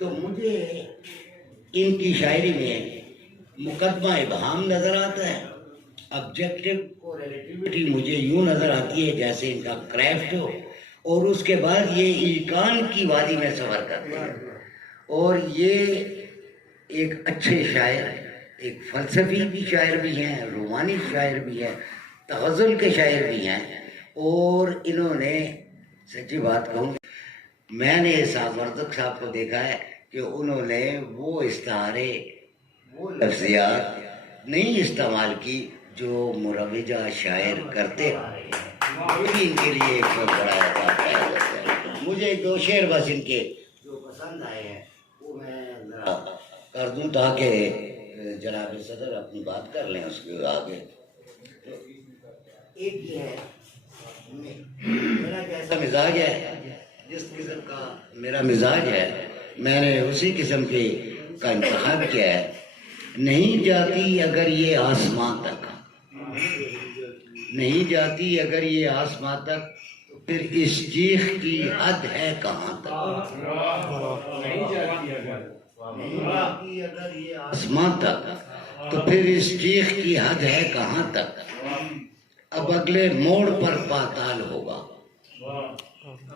تو مجھے ان کی شاعری میں مقدمہ ابہام نظر آتا ہے، آبجیکٹو اور ریلیٹیوٹی مجھے یوں نظر آتی ہے جیسے ان کا کرافٹ ہو، اور اس کے بعد یہ ایقان کی وادی میں سفر کرتے ہیں، اور یہ ایک اچھے شاعر، ایک فلسفی بھی شاعر بھی ہیں، رومانی شاعر بھی ہیں، تغزل کے شاعر بھی ہیں، اور انہوں نے سچی بات کہوں میں نے سعد ورزق صاحب کو دیکھا ہے کہ انہوں نے وہ استعارے، وہ لفظیات نہیں استعمال کی جو مروجہ شاعر کرتے ہیں، ان کے لیے ایک بہت بڑا اعزاز ہے۔ مجھے دو شعر بس ان کے جو پسند آئے ہیں وہ میں ذرا کر دوں تاکہ جناب صدر اپنی بات کر لیں اس کے آگے۔ ایک یہ ہے، میرا جیسا مزاج ہے، جس قسم کا میرا مزاج ہے میں نے اسی قسم کا انتخاب کیا ہے۔ نہیں جاتی اگر یہ آسماں تک، نہیں جاتی اگر یہ آسماں تک، تو پھر اس چیخ کی حد ہے کہاں تک۔ نہیں جاتی اگر یہ آسماں تک، تو پھر اس چیخ کی حد ہے کہاں تک۔ اب اگلے موڑ پر پاتال ہوگا۔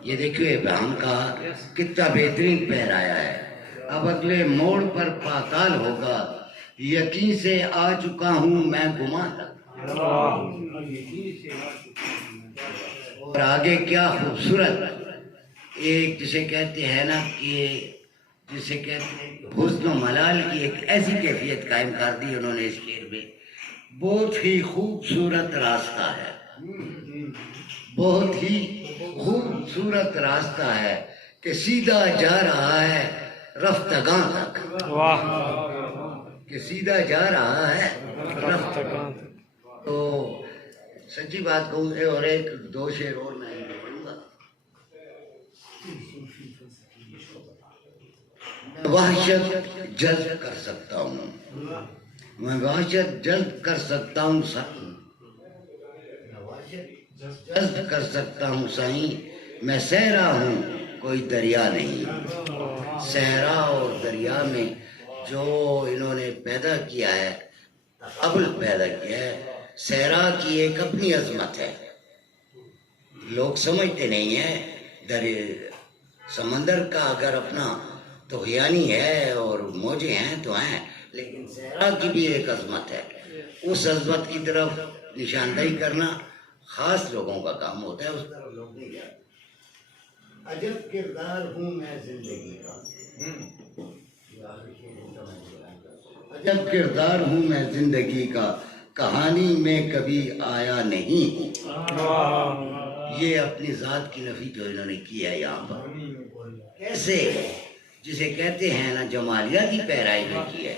یہ دیکھیے ابہام کا کتنا بہترین پیر آیا ہے۔ اب اگلے موڑ پر پاتال ہوگا، یقین سے آ چکا ہوں میں گماں تک۔ اور آگے کیا خوبصورت ایک جسے کہتے ہیں نا کہ جسے کہتے ہیں حسن و ملال کی ایک ایسی کیفیت قائم کر دی انہوں نے اس شعر میں۔ بہت ہی خوبصورت راستہ ہے، بہت ہی خوبصورت راستہ ہے کہ سیدھا جا رہا ہے رفتگاں تک، کہ سیدھا جا رہا ہے رفتگاں تک۔ تو سچی بات کہوں گے، اور ایک دو شعر اور میں پڑھوں گا۔ میں وحشت جلد کر سکتا ہوں، میں وحشت جلد کر سکتا ہوں سائیں، جلد کر سکتا ہوں سائیں، میں صحرا ہوں کوئی دریا نہیں۔ صحرا اور دریا میں جو انہوں نے پیدا کیا ہے، قبل پیدا کیا ہے، صحرا کی ایک اپنی عظمت ہے، لوگ سمجھتے نہیں ہیں۔ سمندر کا اگر اپنا طغیانی ہے اور موجیں ہیں تو ہیں، لیکن صحرا کی بھی ایک عظمت ہے۔ اس عظمت کی طرف نشاندہی کرنا خاص لوگوں کا کام ہوتا ہے، اس طرف لوگ نہیں جاتے۔ عجب کردار ہوں میں زندگی کا، عجب کردار ہوں میں زندگی کا، کہانی میں کبھی آیا نہیں ہوں۔ یہ اپنی ذات کی نفی جو انہوں نے کی ہے یہاں پر، کیسے جسے کہتے ہیں نا جمالیاتی پیرائی میں کی ہے،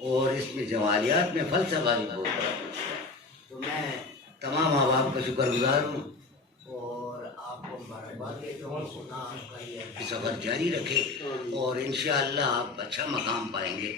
اور اس میں جمالیات میں فلسفہ بھی بہت بڑا ہے۔ تو میں تمام احباب کا شکر گزار ہوں، اور آپ کو مبارکباد دیتا ہوں۔ خدا آپ کا یہ سفر جاری رکھے، اور انشاءاللہ آپ اچھا مقام پائیں گے۔